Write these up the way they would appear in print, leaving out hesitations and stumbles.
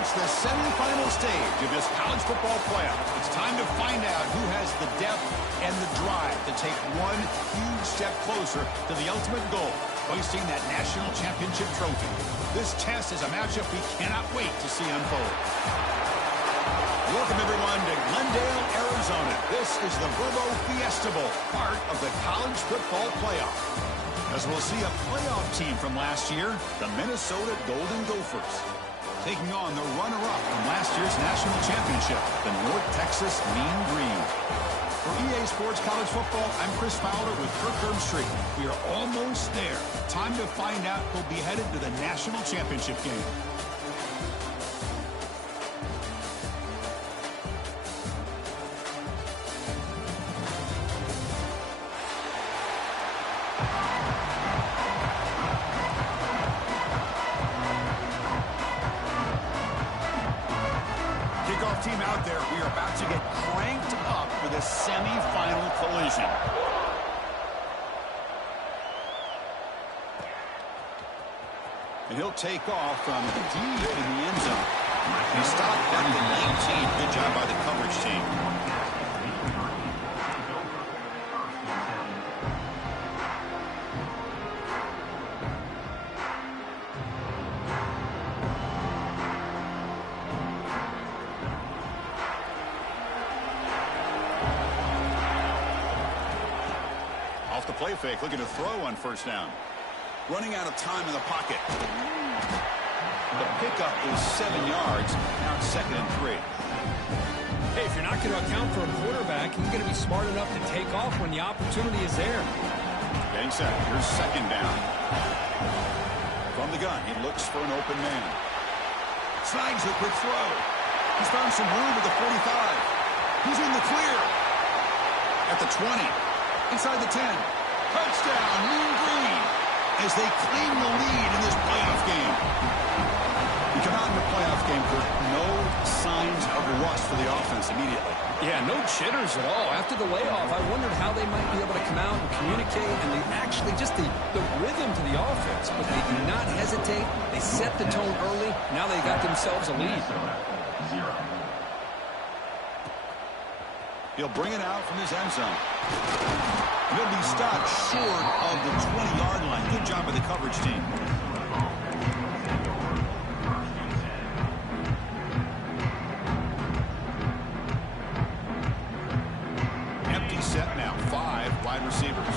reached the semifinal stage of this college football playoff. It's time to find out who has the depth and the drive to take one huge step closer to the ultimate goal, hoisting that national championship trophy. This test is a matchup we cannot wait to see unfold. Welcome, everyone, to Glendale, Arizona. This is the Verbo Fiesta Bowl, part of the college football playoff. As we'll see a playoff team from last year, the Minnesota Golden Gophers, taking on the runner-up from last year's national championship, the North Texas Mean Green. For EA Sports College Football, I'm Chris Fowler with Kirk Herbstreit. We are almost there. Time to find out who'll be headed to the national championship game. Team out there, we are about to get cranked up for the semi-final collision. And he'll take off from deep in the end zone. He stopped at the 18. Good job by the coverage team. Off the play fake, looking to throw on first down. Running out of time in the pocket. The pickup is 7 yards. Now it's 2nd and 3. Hey, if you're not going to account for a quarterback, he's going to be smart enough to take off when the opportunity is there. Getting set. Here's 2nd down. From the gun, he looks for an open man. Snags a quick throw. He's found some room at the 45. He's in the clear. At the 20. Inside the 10. Touchdown, Mean Green, as they claim the lead in this playoff game. You come out in the playoff game, Kirk, no signs of rust for the offense immediately. Yeah, no jitters at all. After the layoff, I wondered how they might be able to come out and communicate, and they actually just the rhythm to the offense. But they do not hesitate. They set the tone early. Now they got themselves a lead. He'll bring it out from his end zone. He'll be stopped short of the 20-yard line. Good job by the coverage team. Empty set now. 5 wide receivers.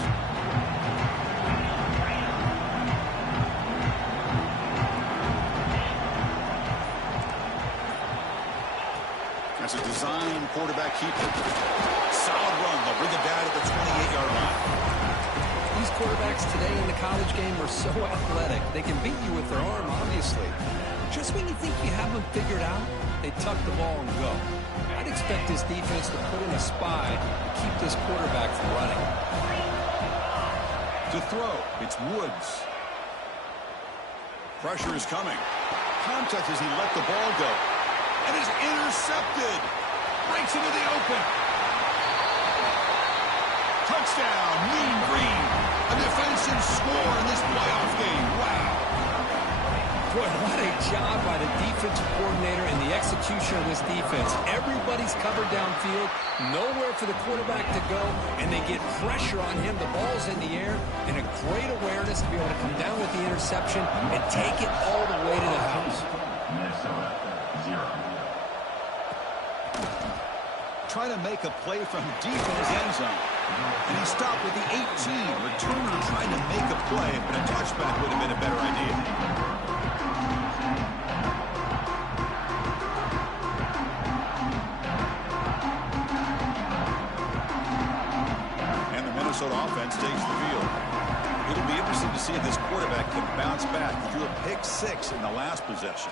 That's a design quarterback keeper. Solid run. They'll bring it down to the 28-yard line. These quarterbacks today in the college game are so athletic. They can beat you with their arm, obviously. Just when you think you have them figured out, they tuck the ball and go. I'd expect this defense to put in a spy to keep this quarterback from running. To throw, it's Woods. Pressure is coming. Contact as he let the ball go. And is intercepted. Breaks into the open. Touchdown, Mean Green. A defensive score in this playoff game. Wow. Boy, what a job by the defensive coordinator and the execution of this defense. Everybody's covered downfield, nowhere for the quarterback to go, and they get pressure on him. The ball's in the air, and a great awareness to be able to come down with the interception and take it all the way to the house. Minnesota, 0. Trying to make a play from deep in his end zone. And he stopped with the 18. Returner trying to make a play, but a touchback would have been a better idea. And the Minnesota offense takes the field. It'll be interesting to see if this quarterback can bounce back. He threw a pick-6 in the last possession.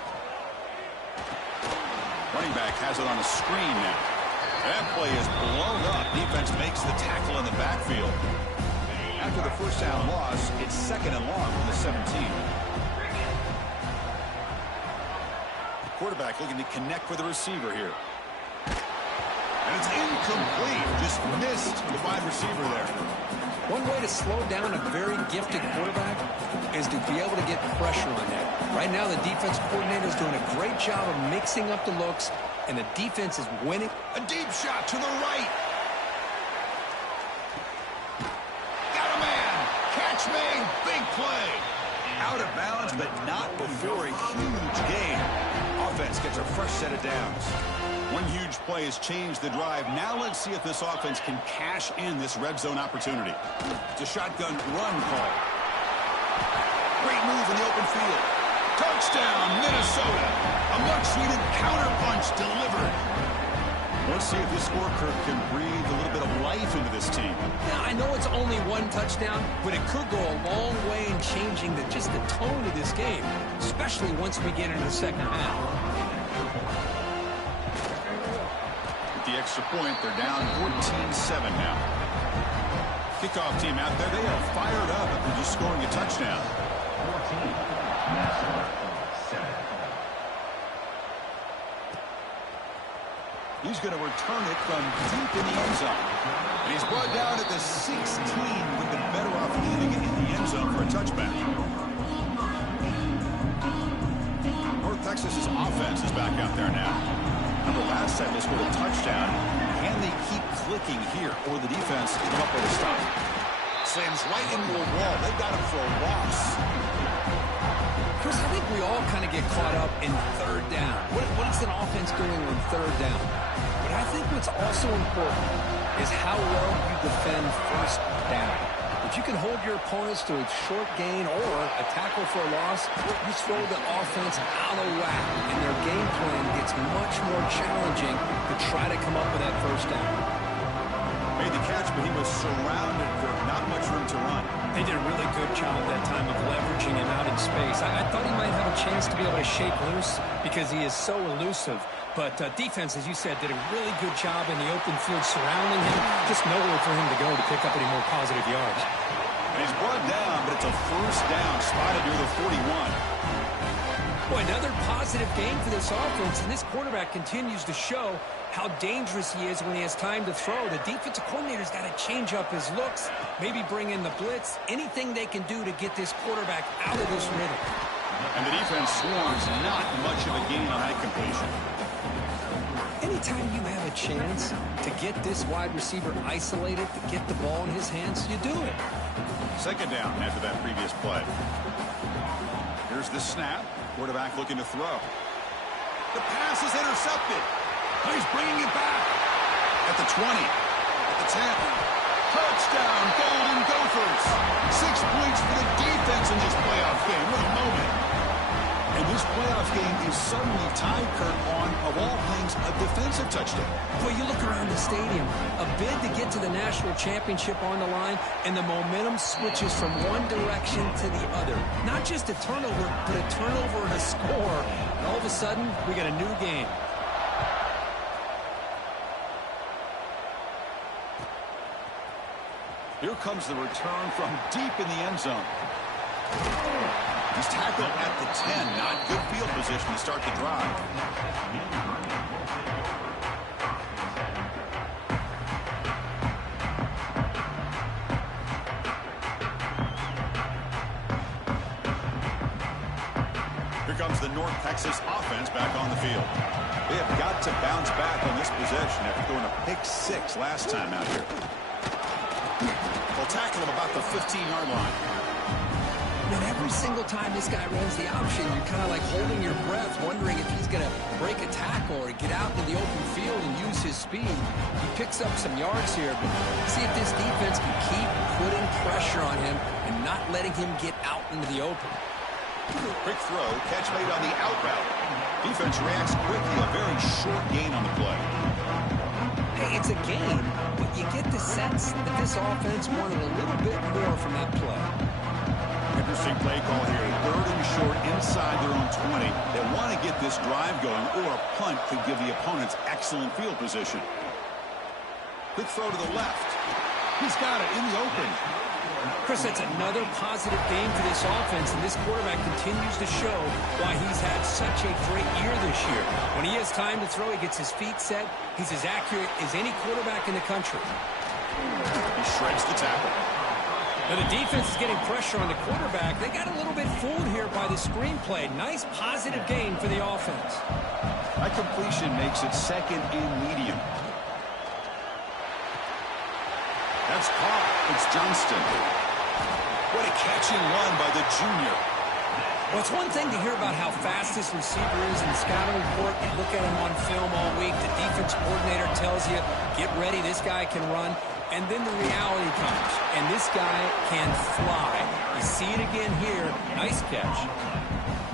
Running back has it on a screen now. That play is blown up. Defense makes the tackle in the backfield. After the first down loss, it's 2nd and long from the 17. Quarterback looking to connect with the receiver here. And it's incomplete. Just missed the wide receiver there. One way to slow down a very gifted quarterback is to be able to get pressure on them. Right now, the defense coordinator is doing a great job of mixing up the looks, and the defense is winning. A deep shot to the right. Got a man. Catch made. Big play. Out of bounds, but not before a huge gain. Offense gets a fresh set of downs. One huge play has changed the drive. Now let's see if this offense can cash in this red zone opportunity. It's a shotgun run call. Great move in the open field. Touchdown, Minnesota. A much-needed counterpunch delivered. Let's see if this scorecard can breathe a little bit of life into this team. Now, I know it's only one touchdown, but it could go a long way in changing just the tone of this game, especially once we get into the second half. With the extra point, they're down 14-7 now. Kickoff team out there, they are fired up after just scoring a touchdown. 14, Minnesota 7. He's going to return it from deep in the end zone. And he's brought down at the 16. Would have been better off leaving it in the end zone for a touchback. North Texas's offense is back out there now. Remember last time they scored a touchdown. Can they keep clicking here, or the defense come up with a stop? Slams right into a wall. They've got him for a loss. Chris, I think we all kind of get caught up in third down. What is an offense doing on third down? But I think what's also important is how well you defend first down. If you can hold your opponents to a short gain or a tackle for a loss, you throw the offense out of whack, and their game plan gets much more challenging to try to come up with that first down. Made the catch, but he was surrounded for not much room to run. They did a really good job that time of leveraging him out in space. I thought he might have a chance to be able to shake loose because he is so elusive. But defense, as you said, did a really good job in the open field surrounding him. Just nowhere for him to go to pick up any more positive yards. And he's brought down, but it's a first down, spotted near the 41. Boy, another positive game for this offense, and this quarterback continues to show how dangerous he is when he has time to throw. The defensive coordinator's got to change up his looks, maybe bring in the blitz, anything they can do to get this quarterback out of this rhythm. And the defense swarms not much of a gain on that completion. Anytime you have a chance to get this wide receiver isolated, to get the ball in his hands, you do it. Second down after that previous play. Here's the snap. Quarterback looking to throw. The pass is intercepted. He's bringing it back. At the 20. At the 10. Touchdown, Golden Gophers. 6 points for the defense in this playoff game. What a moment. And this playoff game is suddenly tied, Kurt, on, of all things, a defensive touchdown. Well, you look around the stadium, a bid to get to the national championship on the line, and the momentum switches from one direction to the other. Not just a turnover, but a turnover and a score. And all of a sudden, we got a new game. Here comes the return from deep in the end zone. He's tackled at the 10. Not good field position to start the drive. Here comes the North Texas offense back on the field. They have got to bounce back on this possession after throwing a pick 6 last time out here. They'll tackle him about the 15-yard line. And every single time this guy runs the option, you're kind of like holding your breath, wondering if he's going to break a tackle or get out into the open field and use his speed. He picks up some yards here, but see if this defense can keep putting pressure on him and not letting him get out into the open. Quick throw, catch made on the out route. Defense reacts quickly, a very short gain on the play. Hey, it's a game, but you get the sense that this offense wanted a little bit more from that play. Interesting play call here. 3rd and short inside their own 20. They want to get this drive going, or a punt could give the opponents excellent field position. Quick throw to the left. He's got it in the open. Chris, that's another positive game for this offense, and this quarterback continues to show why he's had such a great year this year. When he has time to throw, he gets his feet set. He's as accurate as any quarterback in the country. He shreds the tackle. Now the defense is getting pressure on the quarterback. They got a little bit fooled here by the screenplay. Nice positive gain for the offense. That completion makes it second and medium. That's caught. It's Johnston. What a catching run by the junior. Well, it's one thing to hear about how fast this receiver is in the scouting report. You look at him on film all week. The defense coordinator tells you, get ready, this guy can run. And then the reality comes, and this guy can fly. You see it again here. Nice catch.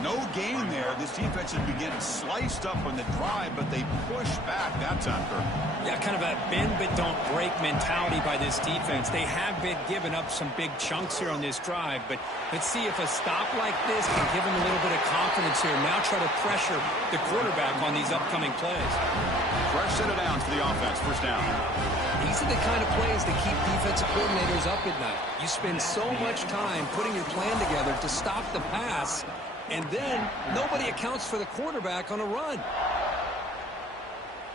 No gain there. This defense has been getting sliced up on the drive, but they push back that time. Yeah, kind of a bend but don't break mentality by this defense. They have been giving up some big chunks here on this drive, but let's see if a stop like this can give them a little bit of confidence here. Now try to pressure the quarterback on these upcoming plays. Fresh set of downs for the offense. First down. These are the kind of plays that keep defensive coordinators up at night. You spend so much time putting your plan together to stop the pass, and then nobody accounts for the quarterback on a run.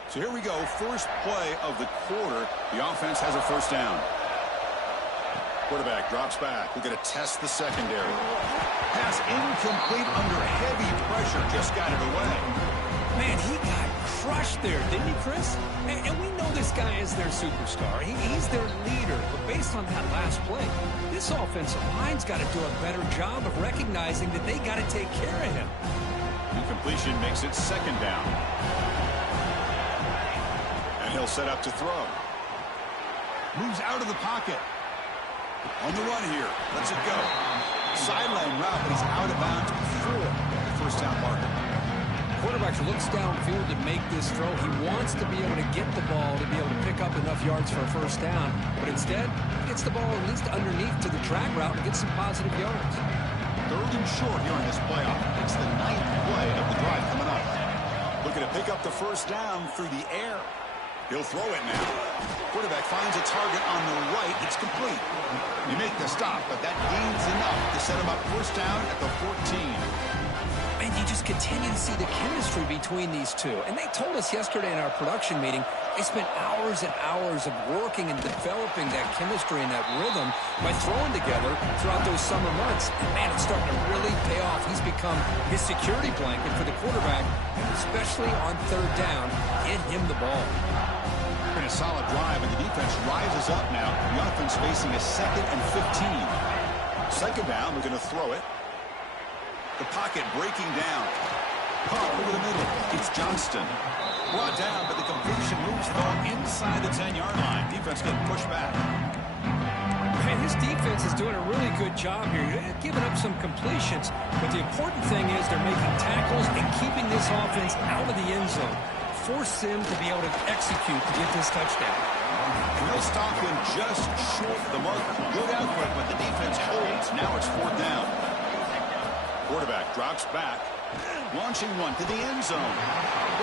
So here we go. First play of the quarter. The offense has a first down. Quarterback drops back. We're going to test the secondary. Pass incomplete under heavy pressure. Just got it away. Man, he got crushed there, didn't he, Chris? And we know this guy is their superstar. He's their leader. But based on that last play, this offensive line's got to do a better job of recognizing that they got to take care of him. Incompletion makes it second down. And he'll set up to throw. Moves out of the pocket. On the run here. Lets it go. Sideline route, but he's out of bounds before the first down marker. Quarterback looks downfield to make this throw. He wants to be able to get the ball to be able to pick up enough yards for a first down. But instead, he gets the ball at least underneath to the drag route and gets some positive yards. Third and short here on this playoff. It's the 9th play of the drive coming up. Looking to pick up the first down through the air. He'll throw it now. Quarterback finds a target on the right. It's complete. You make the stop, but that gains enough to set him up first down at the 14. And you just continue to see the chemistry between these two. And they told us yesterday in our production meeting, they spent hours and hours of working and developing that chemistry and that rhythm by throwing together throughout those summer months. And, man, it's starting to really pay off. He's become his security blanket for the quarterback, and especially on third down, get him the ball. Been a solid drive, and the defense rises up now. The offense facing a 2nd and 15. Second down, we're going to throw it. The pocket breaking down. Caught over the middle. It's Johnston. Brought down, but the completion moves the ball inside the 10-yard line. Defense getting pushed back. Man, his defense is doing a really good job here. They're giving up some completions, but the important thing is they're making tackles and keeping this offense out of the end zone. Force him to be able to execute to get this touchdown. And they'll stop him just short of the marker. Good output, but the defense holds. Now it's fourth down. Quarterback drops back, launching one to the end zone.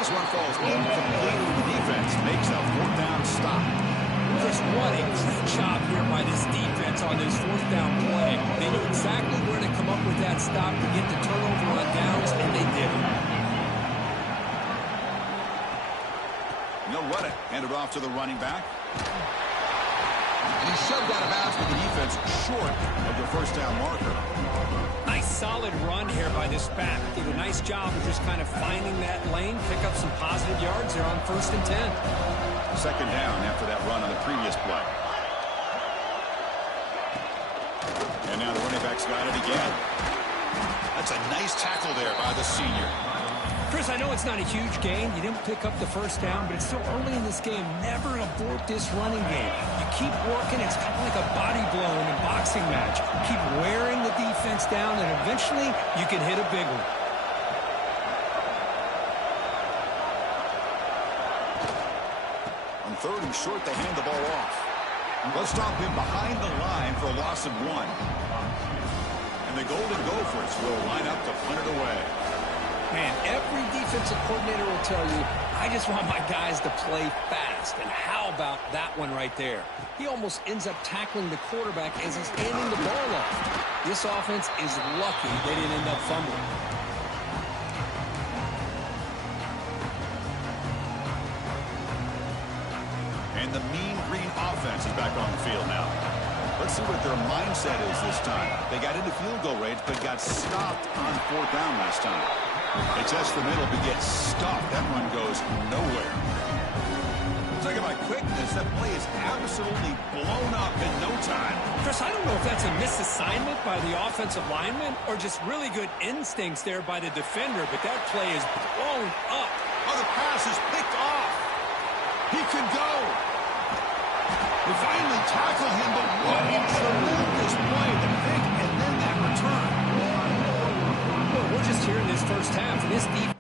This one falls incomplete. The defense makes a fourth down stop. Chris, what a great job here by this defense on this fourth down play. They knew exactly where to come up with that stop to get the turnover on downs, and they did it. And they'll run it. Hand it off to the running back. And he shoved out of bounds with the defense short of the first down marker. Nice solid run here by this back. Did a nice job of just kind of finding that lane, pick up some positive yards there on 1st and 10. Second down after that run on the previous play. And now the running back's got it again. That's a nice tackle there by the senior. Chris, I know it's not a huge gain. You didn't pick up the first down, but it's still early in this game. Never abort this running game. You keep working. It's kind of like a body blow in a boxing match. Keep wearing the defense down, and eventually you can hit a big one. On third and short, they hand the ball off. They'll stop him behind the line for a loss of 1. And the Golden Gophers will line up to punt it away. Man, every defensive coordinator will tell you, I just want my guys to play fast. And how about that one right there? He almost ends up tackling the quarterback as he's handing the ball off. This offense is lucky they didn't end up fumbling. And the Mean Green offense is back on the field now. Let's see what their mindset is this time. They got into field goal range, but got stopped on 4th down last time. They test the middle, but get stopped. That run goes nowhere. Talk about quickness. That play is absolutely blown up in no time. Chris, I don't know if that's a misassignment by the offensive lineman or just really good instincts there by the defender, but that play is blown up. Oh, the pass is picked off. He could go. We finally tackle him, but what a tremendous play. The pick and then that return. Well, we're just here in this first half. This defense.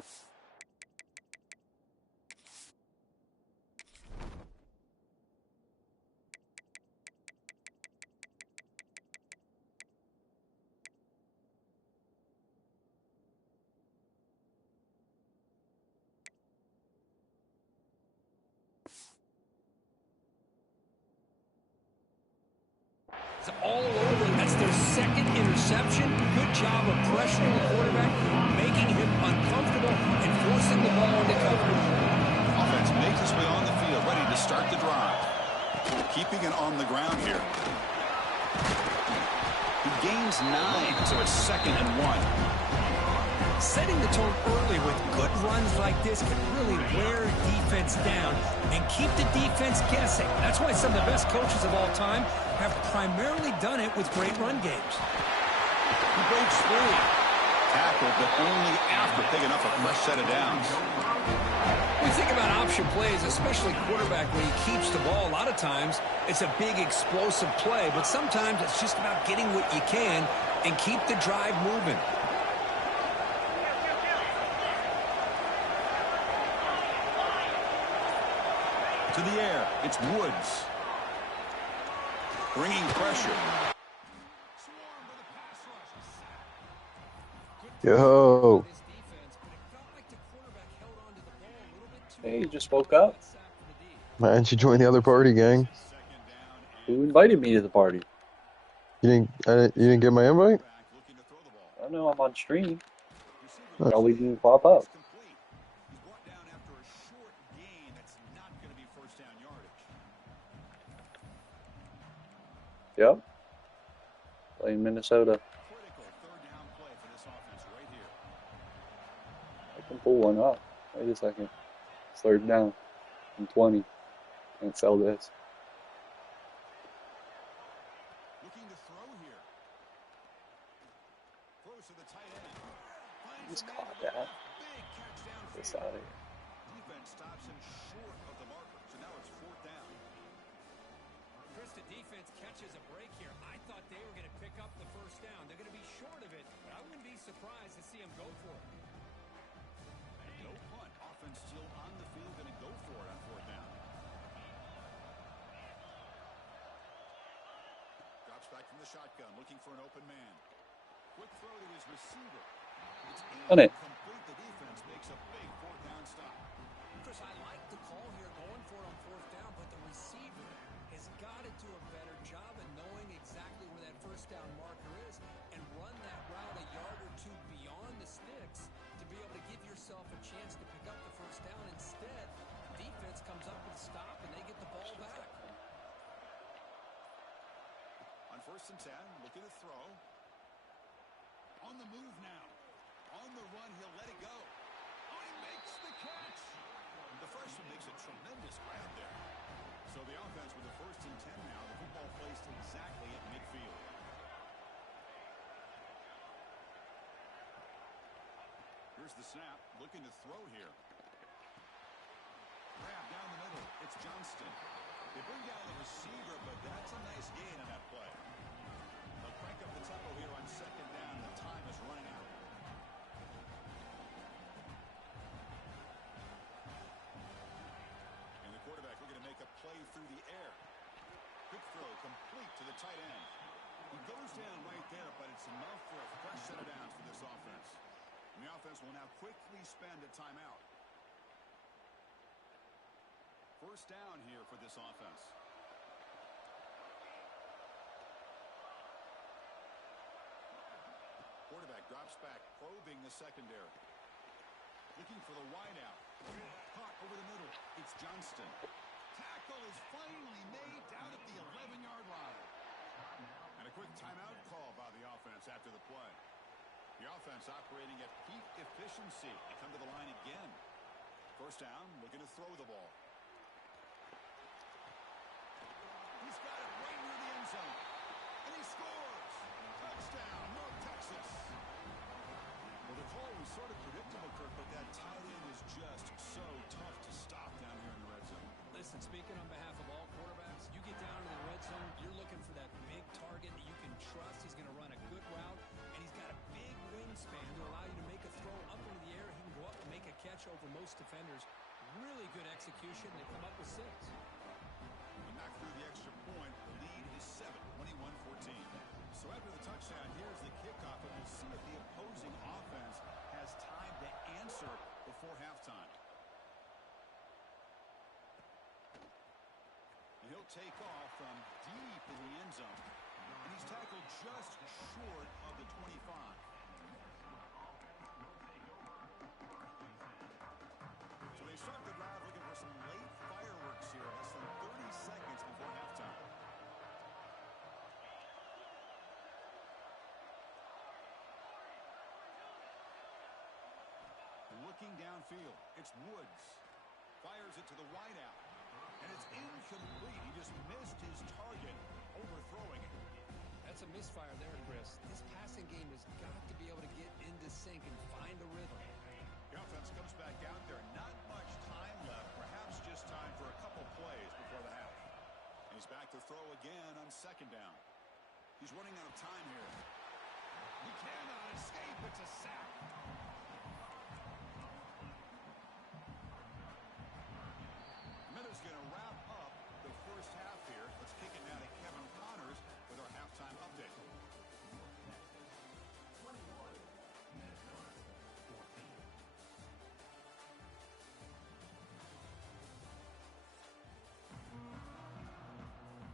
It's all over. That's their second interception. Good job of pressuring the quarterback, making him uncomfortable, and forcing the ball into coverage. Offense makes its way on the field, ready to start the drive. Keeping it on the ground here. He gains 9, so it's 2nd and 1. Setting the tone early with good runs like this can really wear defense down and keep the defense guessing. That's why some of the best coaches of all time have primarily done it with great run games. He breaks free. Tackled, but only after picking up a fresh set of downs. When you think about option plays, especially quarterback when he keeps the ball, a lot of times it's a big explosive play, but sometimes it's just about getting what you can and keep the drive moving. To the air, it's Woods. Bringing pressure. Yo. Hey, you just woke up? Why didn't you join the other party, gang? Who invited me to the party? You didn't get my invite? I don't know, I'm on stream. Probably didn't pop up. Yep. Playing Minnesota. I can pull one up. Wait a second. It's 3rd down and 20. Can't sell this. Looking to throw here. Throws to the tight end. Just caught that. Get this out of here. Defense stops him short of the marker, so now it's 4th down. Chris, the defense catches a break here. I thought they were going to pick up the 1st down. They're going to be short of it, but I wouldn't be surprised to see them go for it. No punt. Offense still on the field, going to go for it on 4th down. Drops back from the shotgun, looking for an open man. Quick throw to his receiver. It's incomplete. The defense makes a big 4th down stop. Chris, I like the call here going for it on 4th down, but the receiver has got to do a better job of knowing exactly where that 1st down marker is and run that route a yard or 2 beyond the sticks to be able to give yourself a chance to pick up the 1st down. Instead, defense comes up with a stop and they get the ball back. On 1st and 10, looking to throw. On the move now. On the run, he'll let it go. Oh, he makes the catch. The freshman makes a tremendous grab there. So the offense with the 1st and 10 now. The football placed exactly at midfield. Here's the snap. Looking to throw here. Grab down the middle. It's Johnston. They bring down the receiver, but that's a nice gain on that play. They'll crank up the tempo here on 2nd down. The time is running out. And the quarterback looking to make a play through the air. Quick throw complete to the tight end. He goes down right there, but it's enough for a fresh set of downs for this offense. And the offense will now quickly spend a timeout. First down here for this offense. Quarterback drops back, probing the secondary. Looking for the wideout. Caught over the middle. It's Johnston. Tackle is finally made down at the 11-yard line. And a quick timeout call by the offense after the play. The offense operating at peak efficiency. They come to the line again. First down, looking to throw the ball. He's got it right near the end zone. And he scores! Touchdown, North Texas! Well, the call was sort of predictable, Kirk, but that tight end is just so tough to stop down here in the red zone. Listen, speaking on behalf of all quarterbacks, you get down to the red zone, you're looking for that big target that you can trust. He's going to run a good route, and he's got a big wingspan to allow you to make a throw up into the air. He can go up and make a catch over most defenders. Really good execution. They come up with 6. And knock through the extra point. The lead is 7, 21-14. So after the touchdown, here's the kickoff, and we'll see if the opposing offense has time to answer before halftime. And he'll take off from deep in the end zone. And he's tackled just short of the 25. So they start the drive looking for some late fireworks here, less than 30 seconds before halftime. Looking downfield, it's Woods. Fires it to the wideout. And it's incomplete. He just missed his target, overthrowing it. That's a misfire there, Chris. This passing game has got to be able to get into sync and find a rhythm. The offense comes back out there. Not much time left. Perhaps just time for a couple plays before the half. And he's back to throw again on second down. He's running out of time here. He cannot escape. It's a sack. Miller's going to wrap up the first half here. Let's kick it now to Kevin Connors with our halftime update. 21, Minnesota, 14.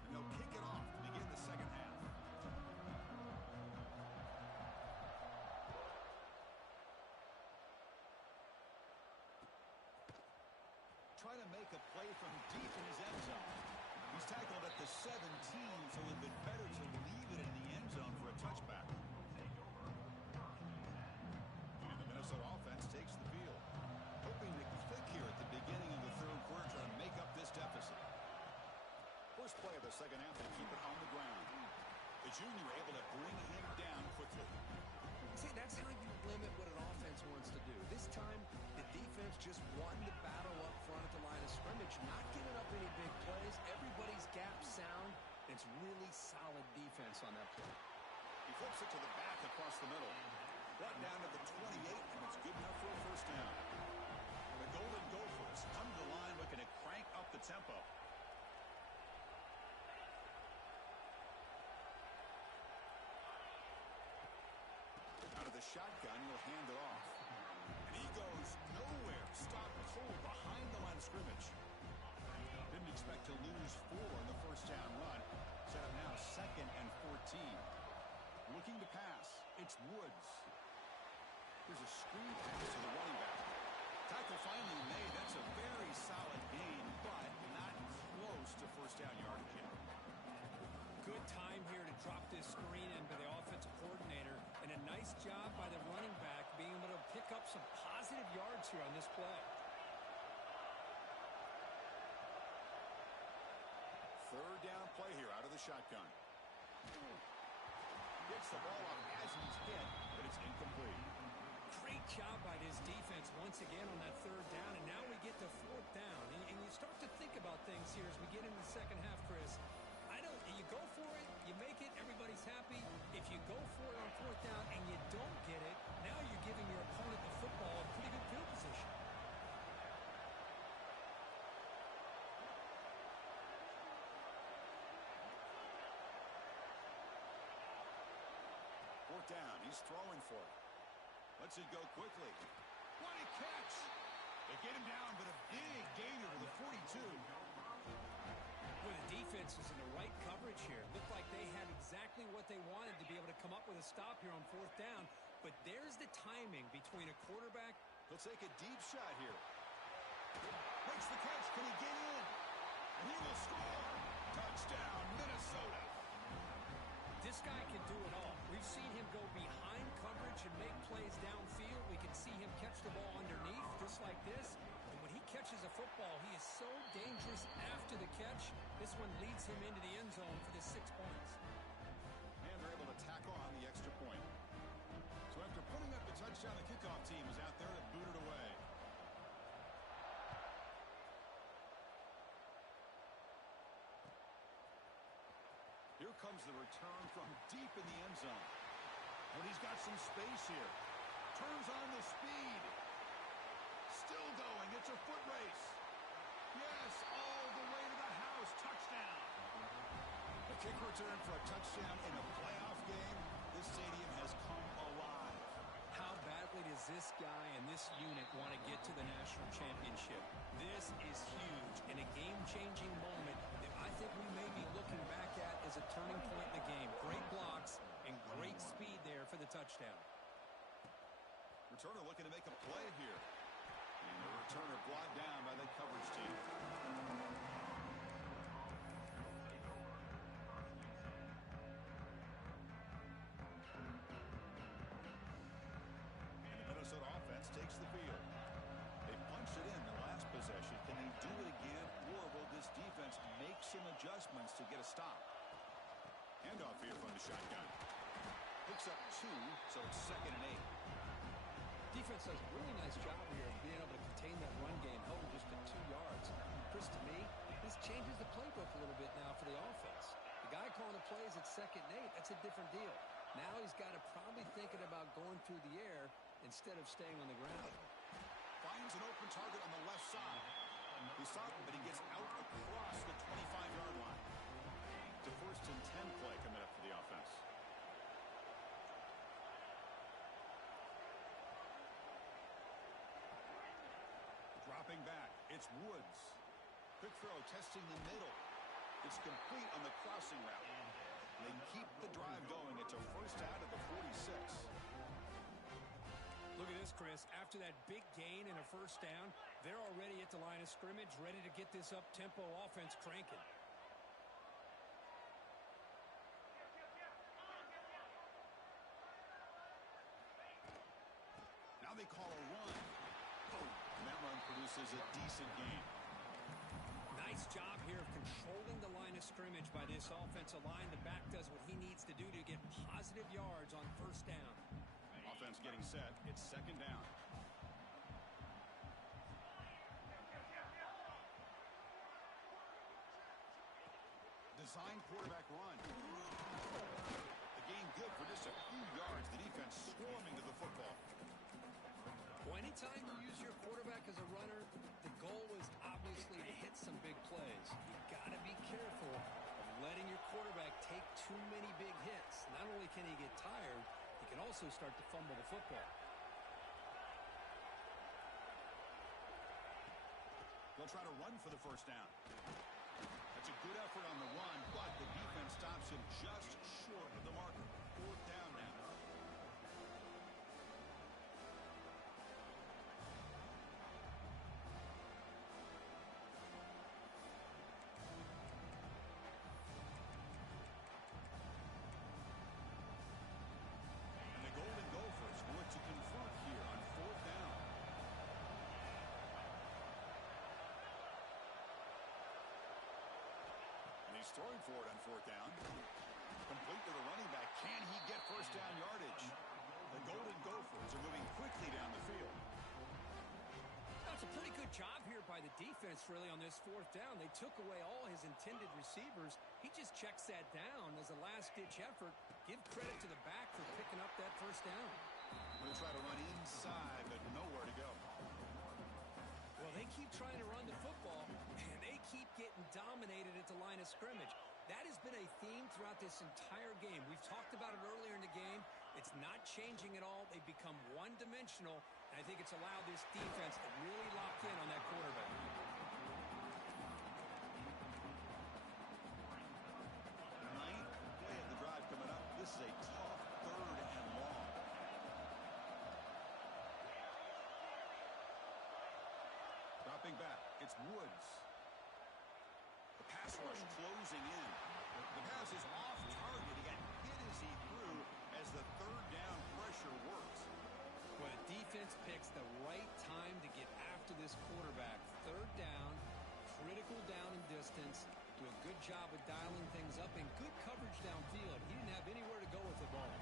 And they'll kick it off to begin the second half. Trying to make a play from deep in his end zone. He's tackled at the 17, so it would have been better to leave it in the end zone for a touchback. And the Minnesota offense takes the field, hoping to click here at the beginning of the third quarter, trying to make up this deficit. First play of the second half, they keep it on the ground. The junior able to bring him down quickly. See, that's how you limit what an offense wants to do. This time, the defense just won the battle up front at the line of scrimmage, not giving up any big plays. Everybody's gap sound. It's really solid defense on that play. He flips it to the back across the middle. Brought down to the 28, and it's good enough for a first down. The Golden Gophers come to the line looking to crank up the tempo. Out of the shotgun, he'll hand it off. And he goes nowhere. Stopped cold behind the line of scrimmage. Didn't expect to lose 4 on the first down run. Set up now 2nd and 14. Looking to pass. It's Woods. Here's a screen pass to the running back. Tackle finally made. That's a very solid gain, but not close to first down yardage yet. Good time here to drop this screen in by the offensive coordinator, and a nice job by the running back being able to pick up some positive yards here on this play. Third down play here out of the shotgun. Gets the ball off as he's hit, but it's incomplete. Great job by this defense once again on that third down, and now we get to fourth down. And you start to think about things here as we get into the second half, Chris. You go for it, you make it, everybody's happy. If you go for it on fourth down and you don't get it, now you're giving your opponent the football in pretty good field position. Fourth down, he's throwing for it. Lets it go quickly. What a catch! They get him down, but a big gainer to the 42. Well, the defense is in the right coverage here. Looked like they had exactly what they wanted to be able to come up with a stop here on 4th down. But there's the timing between a quarterback. He'll take a deep shot here. Makes the catch. Can he get in? And he will score. Touchdown, Minnesota. This guy can do it all. We've seen him go behind coverage and make plays downfield. We can see him catch the ball underneath, just like this. And when he catches a football, he is so dangerous after the catch. This one leads him into the end zone for the 6 points. And they're able to tack on the extra point. So after putting up the touchdown, the kickoff team is out there to boot it away. Here comes the return from deep in the end zone. When he's got some space here. Turns on the speed. Still going. It's a foot race. Yes, all the way to the house. Touchdown. A kick return for a touchdown in a playoff game. This stadium has come alive. How badly does this guy and this unit want to get to the national championship? This is huge and a game-changing moment that I think we may be looking back at as a turning point in the game. Great blocks and great speed there for the touchdown. Returner looking to make a play here. And the returner brought down by the coverage team. Minnesota offense takes the field. They punched it in the last possession. Can they do it again, or will this defense make some adjustments to get a stop? Handoff here from the shotgun. Picks up 2, so it's 2nd and 8. Defense does a really nice job here of being able to contain that run game, held it just to 2 yards. Chris, to me, this changes the playbook a little bit now for the offense. The guy calling the plays at 2nd and 8, that's a different deal. Now he's got to probably thinking about going through the air instead of staying on the ground. Finds an open target on the left side. He stopped him, but he gets out across the 25-yard line. It's a 1st and 10 play coming up for the offense. Dropping back, it's Woods. Quick throw, testing the middle. It's complete on the crossing route. They keep the drive going. It's a 1st out of the 46. Look at this, Chris. After that big gain and a 1st down, they're already at the line of scrimmage, ready to get this up-tempo offense cranking. Now they call a run. And that run produces a decent gain. Nice job here of controlling the line of scrimmage by this offensive line. The back does what he needs to do to get positive yards on 1st down. Offense getting set. It's 2nd down. Design quarterback run. The gain good for just a few yards. The defense swarming to the football. Well, anytime you use your quarterback as a runner, the goal is obviously to hit some big plays. You've got to be careful of letting your quarterback take too many big hits. Not only can he get tired, he can also start to fumble the football. They'll try to run for the 1st down. That's a good effort on the run, but the defense stops him just short of the marker. 4th down now. To confront here on 4th down. And he's throwing for it on 4th down. Complete to the running back. Can he get 1st down yardage? The Golden Gophers are moving quickly down the field. That's a pretty good job here by the defense, really, on this 4th down. They took away all his intended receivers. He just checks that down as a last-ditch effort. Give credit to the back for picking up that 1st down. Going to try to run inside, but nowhere to go. Well, they keep trying to run the football, and they keep getting dominated at the line of scrimmage. That has been a theme throughout this entire game. We've talked about it earlier in the game. It's not changing at all. They've become one-dimensional, And I think it's allowed this defense to really lock in on that quarterback. Ninth play of the drive coming up. This is a tough 3rd and long. Dropping back, it's Woods. The pass rush closing in. The pass is off target. He got hit as he threw as the 3rd down pressure works. Well, the defense picks the right time to get after this quarterback. 3rd down, critical down and distance. Do a good job of dialing things up and good coverage downfield. He didn't have anywhere to go with the ball.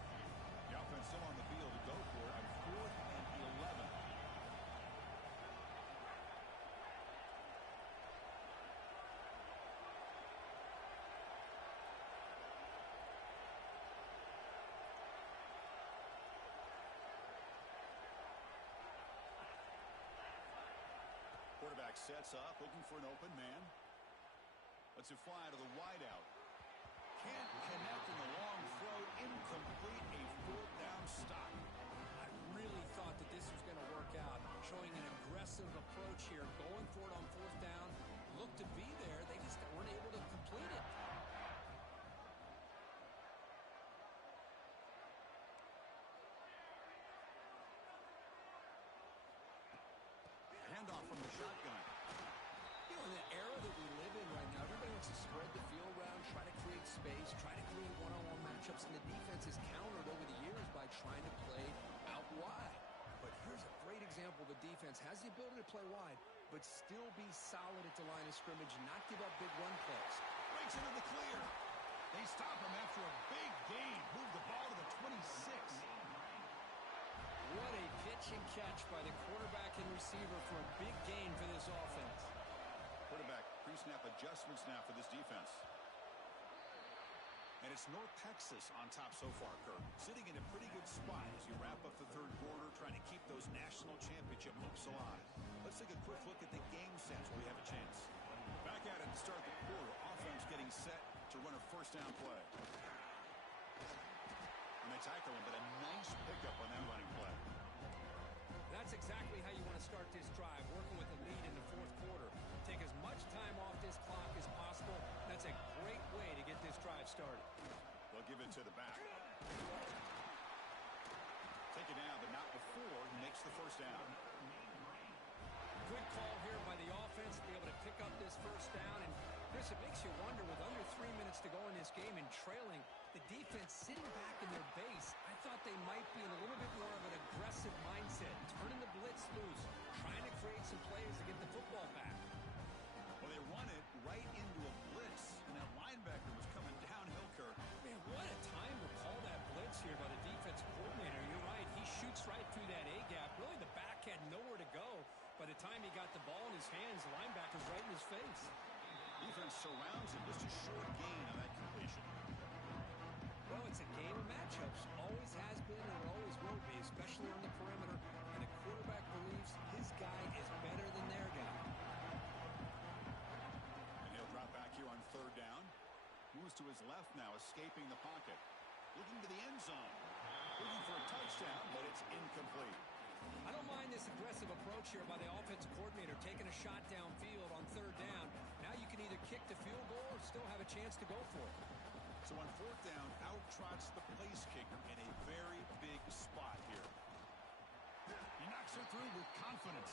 The offense still on the field to go for it on 4th and 11. Quarterback sets up, looking for an open man. Lets it fly to the wideout. Can't connect in the long throw. Incomplete, a 4th down stop. I really thought that this was going to work out. Showing an aggressive approach here, going for it on 4th down. Looked to be there. They just weren't able to complete it. Handoff from the shotgun. You know, in the era that we live in right now, everybody wants to spread the field around, try to create space, try to create one-on-one matchups, and the defense is countered over the years by trying to play out wide. But here's a great example. The defense has the ability to play wide, but still be solid at the line of scrimmage, not give up big run plays. Breaks into the clear. They stop him after a big gain. Move the ball to the 26. What a pitch and catch by the quarterback and receiver for a big gain for this offense. Quarterback pre-snap adjustments now for this defense. And it's North Texas on top so far, Kirk. Sitting in a pretty good spot as you wrap up the 3rd quarter, trying to keep those national championship hopes alive. Let's take a quick look at the game sense where we have a chance. Back at it to start the quarter. Offense getting set to run a 1st down play. And they tackle him, but a nice pickup on that running play. That's exactly how you want to start this drive, working with a lead in the 4th quarter. Take as much time off this clock as possible. That's a great way to get this drive started. They'll give it to the back. Take it down, but not before he makes the 1st down. Good call here by the offense to be able to pick up this 1st down. And, Chris, it makes you wonder, with under 3 minutes to go in this game and trailing, the defense sitting back in their base, I thought they might be in a little bit more of an aggressive mindset, turning the blitz loose, trying to create some plays to get the football back. Well, they run it right into a blitz, and that linebacker was coming downhill, Kirk. Man, what a time to call that blitz here by the defensive coordinator. You're right. He shoots right through that A-gap. Really, the back had nowhere to go. By the time he got the ball in his hands, the linebacker's right in his face. Defense surrounds him. Just a short gain on that completion. Well, it's a game of matchups. Always has been and it always will be, especially on the perimeter. And the quarterback believes his guy is better than their guy. And he'll drop back here on 3rd down. Moves to his left now, escaping the pocket. Looking to the end zone. Looking for a touchdown, but it's incomplete. I don't mind this aggressive approach here by the offensive coordinator, taking a shot downfield on 3rd down. Now you can either kick the field goal or still have a chance to go for it. So on 4th down, out trots the place kicker in a very big spot here. He knocks it through with confidence.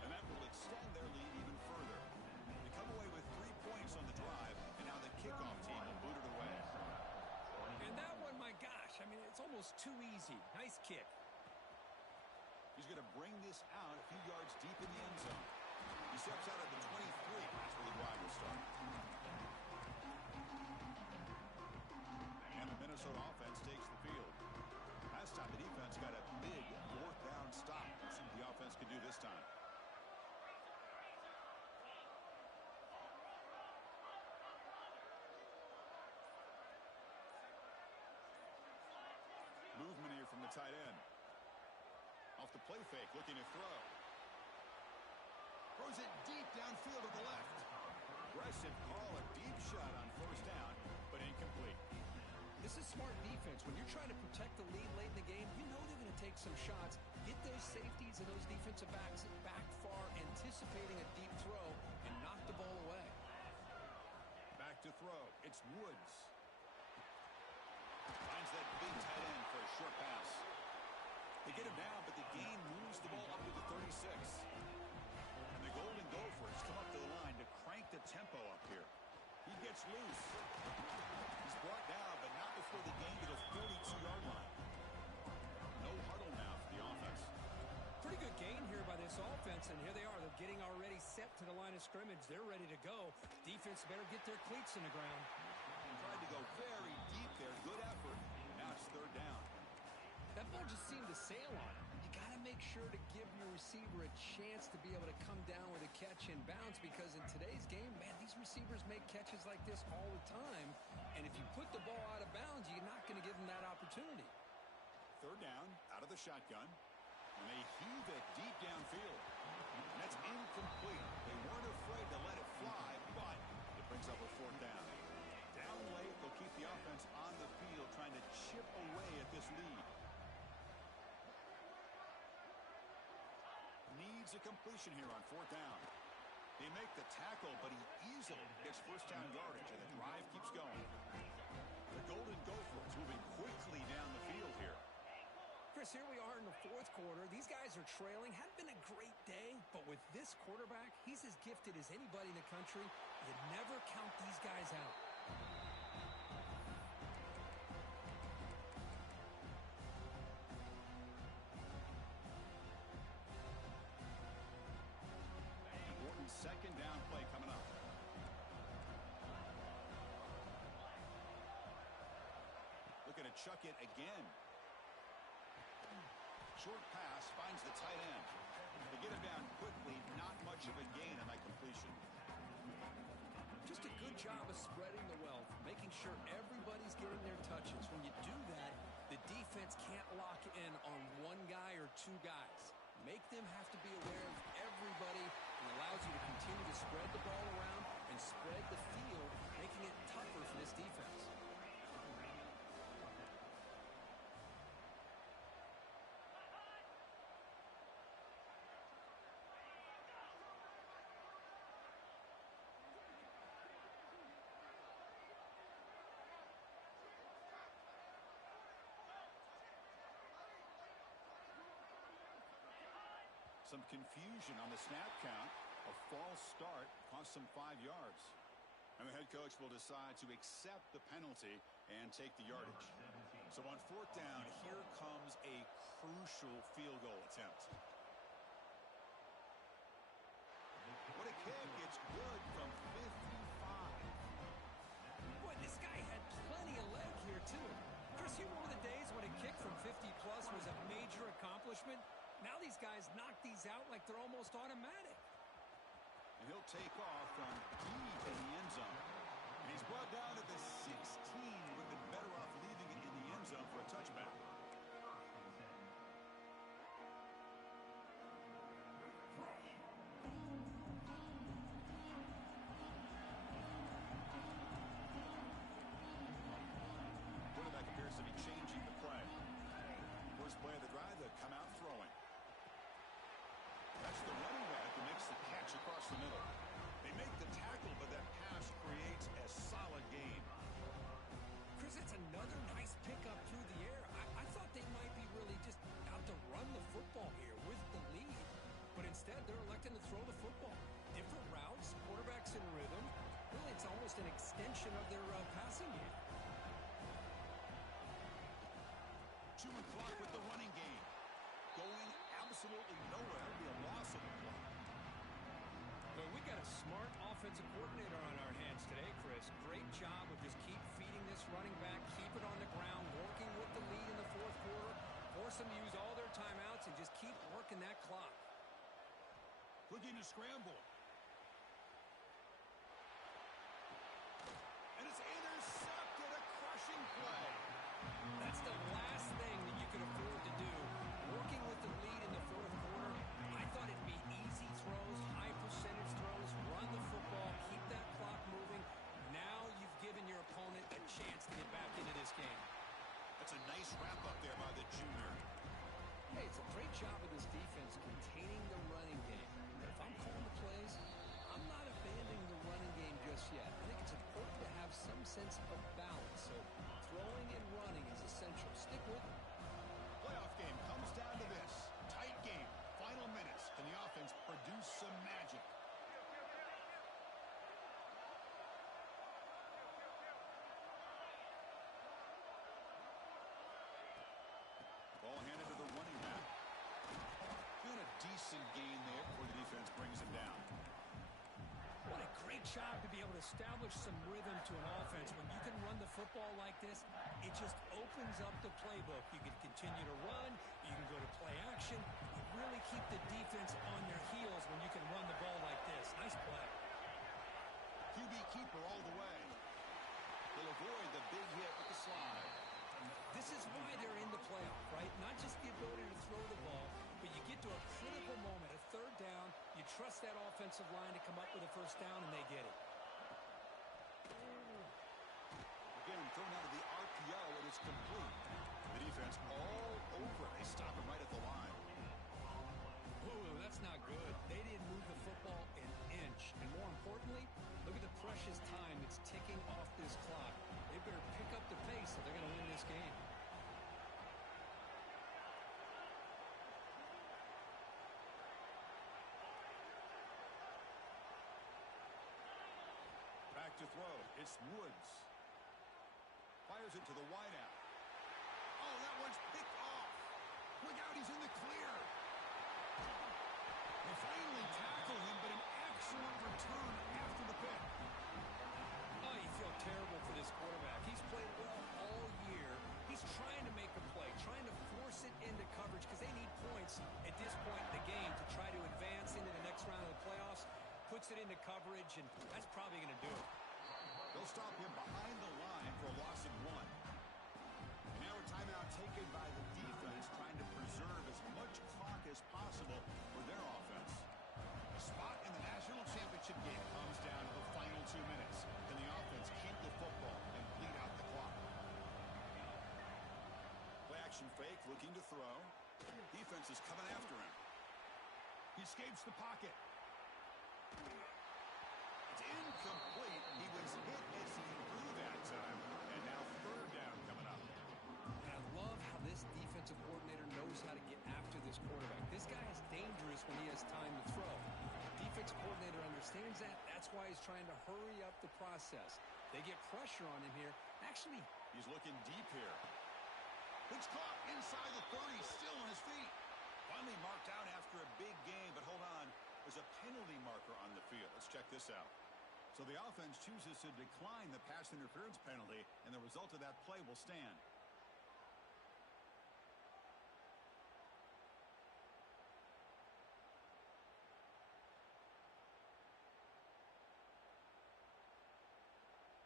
And that will extend their lead even further. They come away with 3 points on the drive, and now the kickoff team will boot it away. And that one, my gosh, I mean, it's almost too easy. Nice kick. He's going to bring this out a few yards deep in the end zone. He steps out at the 23. That's where the drive will start. And the Minnesota offense takes the field. Last time the defense got a big 4th down stop. Let's see what the offense can do this time. Movement here from the tight end. Off the play fake, looking to throw. Throws it deep downfield to the left. Aggressive call, a deep shot on 1st down, but incomplete. This is smart defense. When you're trying to protect the lead late in the game, you know they're going to take some shots, get those safety guys in those defensive backs back far, anticipating a deep throw, and knock the ball away. Back to throw. It's Woods. Finds that big tight end for a short pass. They get him down, but the gain moves the ball up to the 36. And the Golden Gophers come up to the line to crank the tempo up here. He gets loose. He's brought down, but not before the gain to the 42-yard line. No huddle now for the offense. Pretty good gain here by this offense, and here they are. They're getting already set to the line of scrimmage. They're ready to go. Defense better get their cleats in the ground. Tried to go very deep there. Good effort. Now it's third down. That ball just seemed to sail on him. You got to make sure to give your receiver a chance to be able to come down with a catch and bounce, because in today's game, man, these receivers make catches like this all the time. And if you put the ball out of bounds, you're not going to give them that opportunity. Third down, out of the shotgun. And they heave it deep downfield. And that's incomplete. They weren't afraid to let it fly, but it brings up a fourth down. Down late, they'll keep the offense on the field trying to chip away at this lead. Needs a completion here on fourth down. They make the tackle, but he easily gets first down yardage, and the drive keeps going. The Golden Gophers moving quickly down the field here. Chris, here we are in the fourth quarter. These guys are trailing. Hadn't been a great day, but with this quarterback, he's as gifted as anybody in the country. You never count these guys out. Important second down play coming up. Looking to chuck it again. Short pass finds the tight end. They get him down quickly. Not much of a gain on that completion. Just a good job of spreading the wealth, making sure everybody's getting their touches. When you do that, the defense can't lock in on one guy or two guys. Make them have to be aware of everybody, and allows you to continue to spread the ball around and spread the field, making it tougher for this defense. Some confusion on the snap count. A false start cost them 5 yards. And the head coach will decide to accept the penalty and take the yardage. So on fourth down, here comes a crucial field goal attempt. What a kick. It's good from 55. Boy, this guy had plenty of leg here, too. Chris, you remember the days when a kick from 50-plus was a major accomplishment? Now these guys knock these out like they're almost automatic. And he'll take off from deep in the end zone. And he's brought down at the 16. Would have been better off leaving it in the end zone for a touchback. Quarterback appears to be changing the play. First play of the drive, they'll come out throwing. That's the running back who makes the catch across the middle. They make the tackle, but that pass creates a solid gain. Chris, it's another nice pickup through the air. I thought they might be really just out to run the football here with the lead. But instead, they're electing to throw the football. Different routes, quarterbacks in rhythm. Really, it's almost an extension of their passing game. 2 o'clock with the running game. Going absolutely nowhere. It'll be a loss of the play. Well, we got a smart offensive coordinator on our hands today, Chris. Great job of just keep feeding this running back, keep it on the ground, working with the lead in the fourth quarter, force them to use all their timeouts, and just keep working that clock. Looking to scramble. And it's intercepted. A crushing play. That's the last thing that you could afford to do. Working with the lead in the fourth quarter, I thought it'd be easy throws, high percentage throws, run the football, keep that clock moving. Now you've given your opponent a chance to get back into this game. That's a nice wrap up there by the junior. Hey, it's a great job of this defense containing the running game. If I'm calling the plays, I'm not abandoning the running game just yet. I think it's important to have some sense of balance. So throwing and running is essential. Stick with it. Playoff game comes down to this. Tight game. Final minutes. Can the offense produce some magic? Ball handed to the running back. Doing a decent gain there before the defense brings him down. What a great job to be able to establish some rhythm to an offense. When you can run the football like this, it just opens up the playbook. You can continue to run. You can go to play action. You really keep the defense on their heels when you can run the ball like this. Nice play. QB keeper all the way. They'll avoid the big hit with the slide. This is why they're in the playoff, right? Not just the ability to throw the ball, but you get to a critical moment, a third down. You trust that offensive line to come up with a first down, and they get it. Again, thrown out of the RPO, and it's complete. The defense all over. They stop him right at the line. Ooh, that's not good. They didn't move the football an inch. And more importantly, look at the precious time that's ticking off this clock. They better pick up the pace if they're going to win this game. Back to throw. It's Woods. Fires it to the wideout. Oh, that one's picked off. Look out, he's in the clear. They finally tackle him, but an excellent return after the pick. Oh, you feel terrible for this quarterback. He's played well all year. He's trying to make a play, trying to force it into coverage because they need points at this point in the game to try to advance into the next round of the playoffs. Puts it into coverage, and that's probably going to do it. They'll stop him behind the line for a loss of 1. And now a timeout taken by the defense, trying to preserve as much clock as possible for their offense. A spot in the national championship game comes down to the final 2 minutes. Can the offense keep the football and bleed out the clock? Play action fake, looking to throw. Defense is coming after him. He escapes the pocket. It's incomplete. He was hit as he threw that time. And now third down coming up. And I love how this defensive coordinator knows how to get after this quarterback. This guy is dangerous when he has time to throw. The defensive coordinator understands that. That's why he's trying to hurry up the process. They get pressure on him here. Actually, he's looking deep here. It's caught inside the 30, still on his feet. Finally marked out after a big game, but hold on. There's a penalty marker on the field. Let's check this out. So the offense chooses to decline the pass interference penalty, and the result of that play will stand.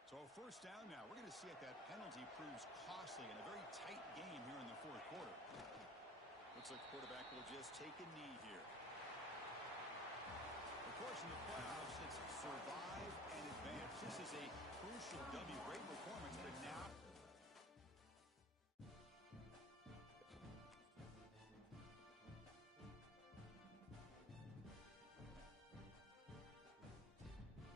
So first down now. We're going to see if that penalty proves costly in a very tight game here in the fourth quarter. Looks like the quarterback will just take a knee here. Of course, in the playoffs, it's survive and advance. This is a crucial W.